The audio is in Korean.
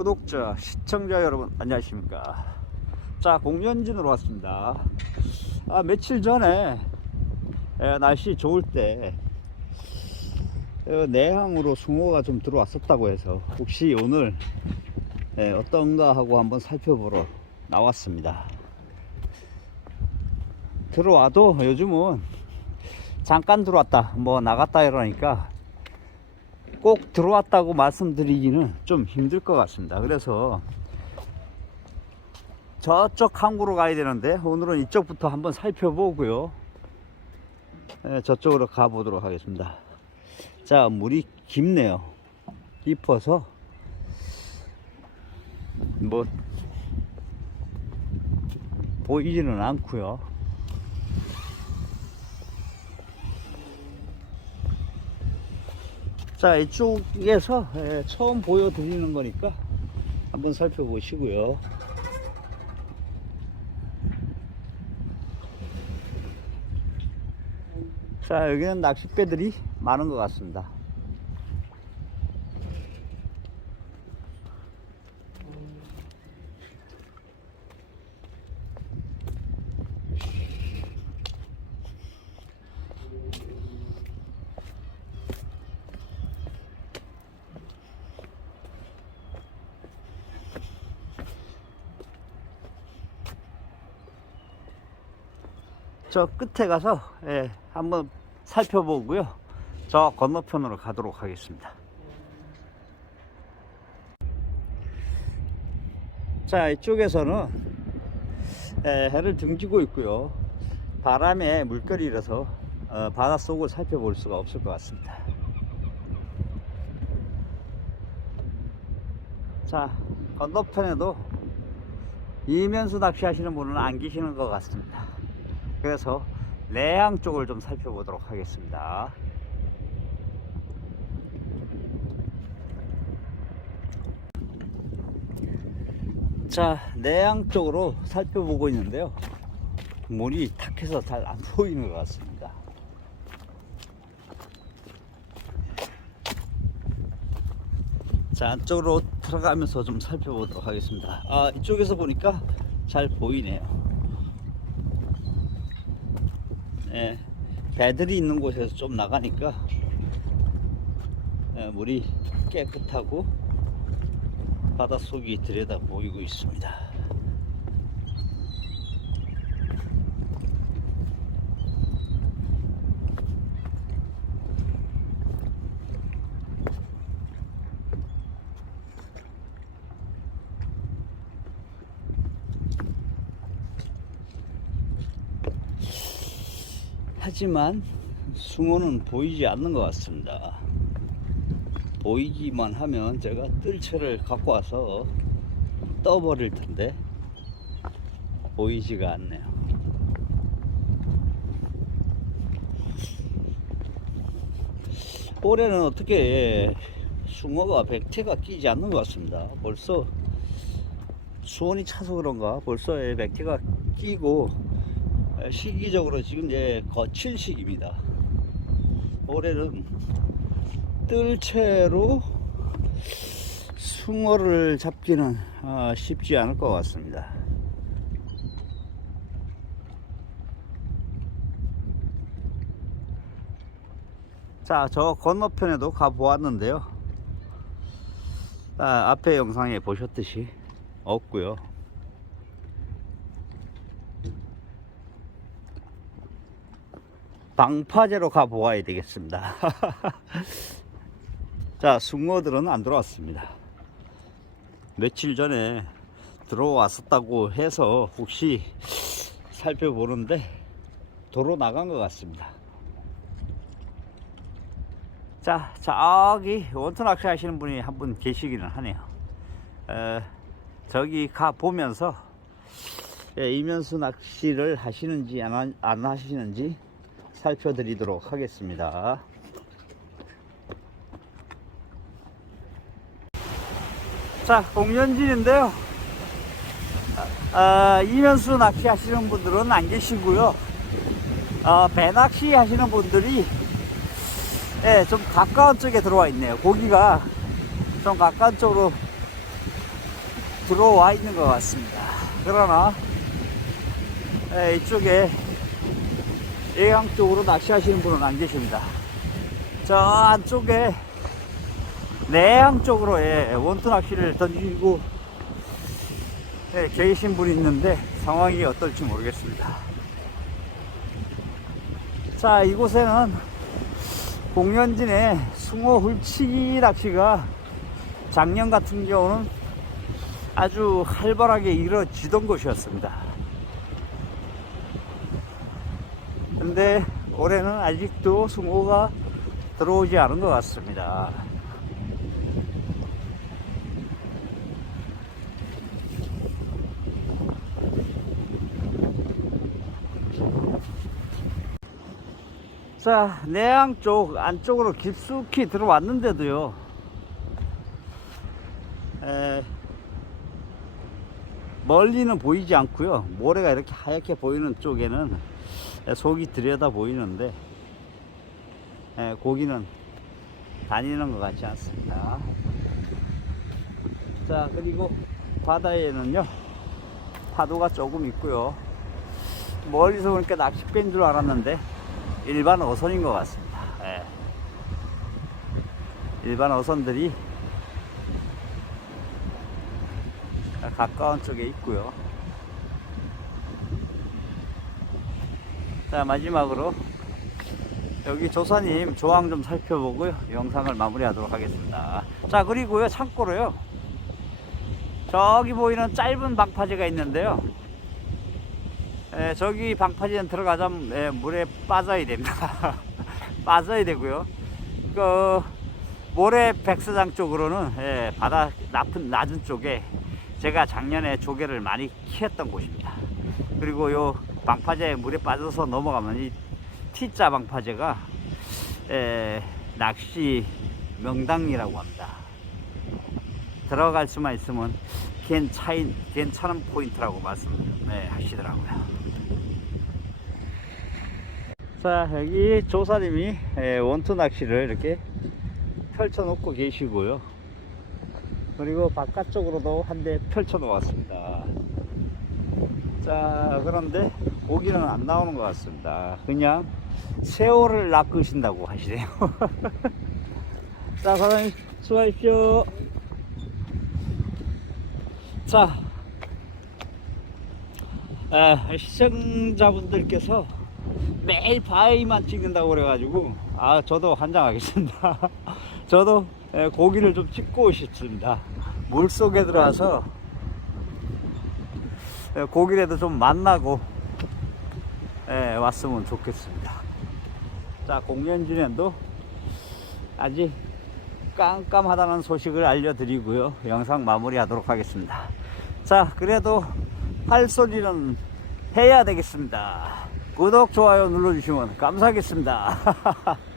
구독자, 시청자 여러분 안녕하십니까. 자, 공연진으로 왔습니다. 아, 며칠 전에 에, 날씨 좋을 때 어, 내항으로 숭어가 좀 들어왔었다고 해서 혹시 오늘 에, 어떤가 하고 한번 살펴보러 나왔습니다. 들어와도 요즘은 잠깐 들어왔다, 뭐 나갔다 이러니까 꼭 들어왔다고 말씀드리기는 좀 힘들 것 같습니다. 그래서 저쪽 항구로 가야 되는데 오늘은 이쪽부터 한번 살펴보고요. 예, 저쪽으로 가보도록 하겠습니다. 자, 물이 깊네요. 깊어서 뭐 보이지는 않고요. 자 이쪽에서 예, 처음 보여드리는 거니까 한번 살펴보시고요. 자 여기는 낚싯배들이 많은 것 같습니다 저 끝에 가서 예, 한번 살펴보고요. 저 건너편으로 가도록 하겠습니다. 자, 이쪽에서는 예, 해를 등지고 있고요. 바람에 물결이라서 어, 바닷속을 살펴볼 수가 없을 것 같습니다. 자, 건너편에도 이면수 낚시하시는 분은 안 계시는 것 같습니다. 그래서 내양 쪽을 좀 살펴보도록 하겠습니다. 자, 내양 쪽으로 살펴보고 있는데요. 물이 탁해서 잘 안 보이는 것 같습니다. 자, 안쪽으로 들어가면서 좀 살펴보도록 하겠습니다. 아, 이쪽에서 보니까 잘 보이네요. 예, 배들이 있는 곳에서 좀 나가니까 예, 물이 깨끗하고 바닷속이 들여다 보이고 있습니다. 하지만 숭어는 보이지 않는 것 같습니다. 보이기만 하면 제가 뜰채를 갖고 와서 떠버릴 텐데 보이지가 않네요. 올해는 어떻게 숭어가 백태가 끼지 않는 것 같습니다. 벌써 수온이 차서 그런가 벌써 백태가 끼고 시기적으로 지금 이제 거칠 시기입니다. 올해는 뜰 채로 숭어를 잡기는 아, 쉽지 않을 것 같습니다. 자, 저 건너편에도 가 보았는데요. 아, 앞에 영상에 보셨듯이 없고요. 방파제로 가 보아야 되겠습니다. 자, 숭어들은 안 들어왔습니다. 며칠 전에 들어왔었다고 해서 혹시 살펴보는데 도로 나간 것 같습니다. 자, 저기 원투 낚시 하시는 분이 한 분 계시기는 하네요. 에, 저기 가 보면서 예, 이면수 낚시를 하시는지 안, 하- 안 하시는지 살펴드리도록 하겠습니다. 자, 공연진인데요. 아, 이면수 낚시 하시는 분들은 안 계시고요. 어, 배 낚시 하시는 분들이 예, 좀 가까운 쪽에 들어와 있네요. 고기가 좀 가까운 쪽으로 들어와 있는 것 같습니다. 그러나 에, 이쪽에 예양 쪽으로 낚시하시는 분은 안 계십니다. 저 안쪽에 내양 쪽으로 예, 원투 낚시를 던지고 예, 계신 분이 있는데 상황이 어떨지 모르겠습니다. 자, 이곳에는 공연진의 숭어 훌치기 낚시가 작년 같은 경우는 아주 활발하게 이루어지던 곳이었습니다. 근데 올해는 아직도 숭어가 들어오지 않은 것 같습니다. 자, 내양 쪽 안쪽으로 깊숙이 들어왔는데도요. 에, 멀리는 보이지 않고요. 모래가 이렇게 하얗게 보이는 쪽에는 속이 들여다 보이는데 에, 고기는 다니는 것 같지 않습니다. 자, 그리고 바다에는요. 파도가 조금 있고요. 멀리서 보니까 낚싯배인 줄 알았는데 일반 어선인 것 같습니다. 예. 일반 어선들이 가까운 쪽에 있고요. 자 마지막으로 여기 조사님 조항 좀 살펴보고요 영상을 마무리하도록 하겠습니다. 자 그리고요 참고로요 저기 보이는 짧은 방파제가 있는데요. 예, 저기 방파제는 들어가자면 예, 물에 빠져야 됩니다. 빠져야 되고요. 그 모래 백사장 쪽으로는 예, 바다 높은 낮은 쪽에 제가 작년에 조개를 많이 키웠던 곳입니다. 그리고 요 방파제 물에 빠져서 넘어가면 이 T자 방파제가 예, 낚시 명당이라고 합니다. 들어갈 수만 있으면 괜찮은, 괜찮은 포인트라고 말씀하시더라고요. 자, 여기 조사님이 예, 원투 낚시를 이렇게 펼쳐 놓고 계시고요. 그리고 바깥쪽으로도 한 대 펼쳐 놓았습니다. 자, 그런데 고기는 안 나오는 것 같습니다. 그냥 새우를 낚으신다고 하시네요. 자, 사장님, 수고하십시오. 자, 아, 시청자분들께서 매일 바위만 찍는다고 그래가지고, 아, 저도 환장하겠습니다. 저도 예, 고기를 좀 찍고 싶습니다. 물 속에 들어와서 예, 고기라도 좀 만나고 예, 왔으면 좋겠습니다. 자, 공연진에도 아직 깜깜하다는 소식을 알려드리고요. 영상 마무리하도록 하겠습니다. 자, 그래도 할 소리는 해야 되겠습니다. 구독, 좋아요 눌러주시면 감사하겠습니다.